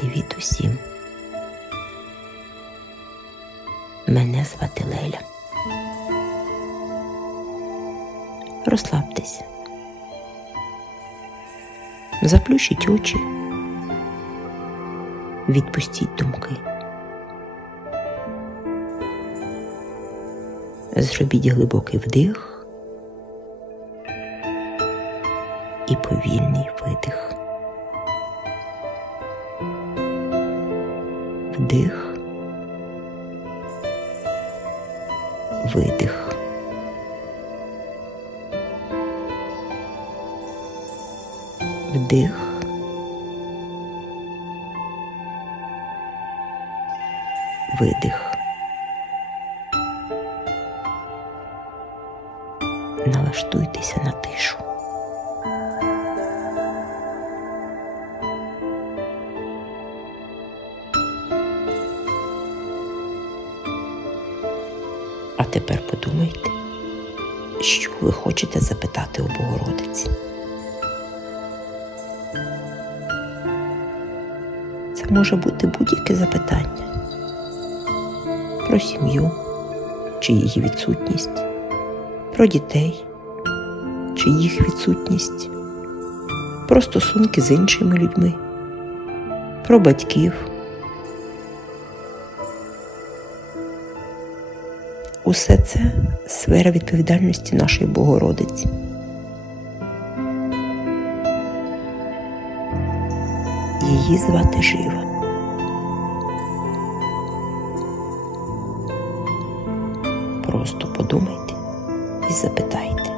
Привіт усім. Мене звати Леля. Розслабтесь. Заплющіть очі. Відпустіть думки. Зробіть глибокий вдих і повільний видих. Вдих, видих. Вдих. Видих. Налаштуйтеся на тишу. Хочете запитати у Богородиці. Це може бути будь-яке запитання про сім'ю чи її відсутність, про дітей чи їх відсутність, про стосунки з іншими людьми, про батьків. Усе це сфера відповідальності нашої Богородиці. Її звати Жива. Просто подумайте і запитайте.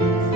Amen.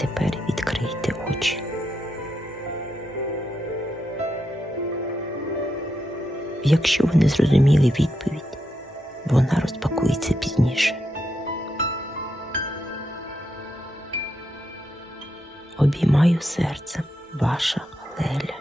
Тепер відкрийте очі. Якщо ви не зрозуміли відповідь, вона розпакується пізніше. Обіймаю серце, ваша Леля.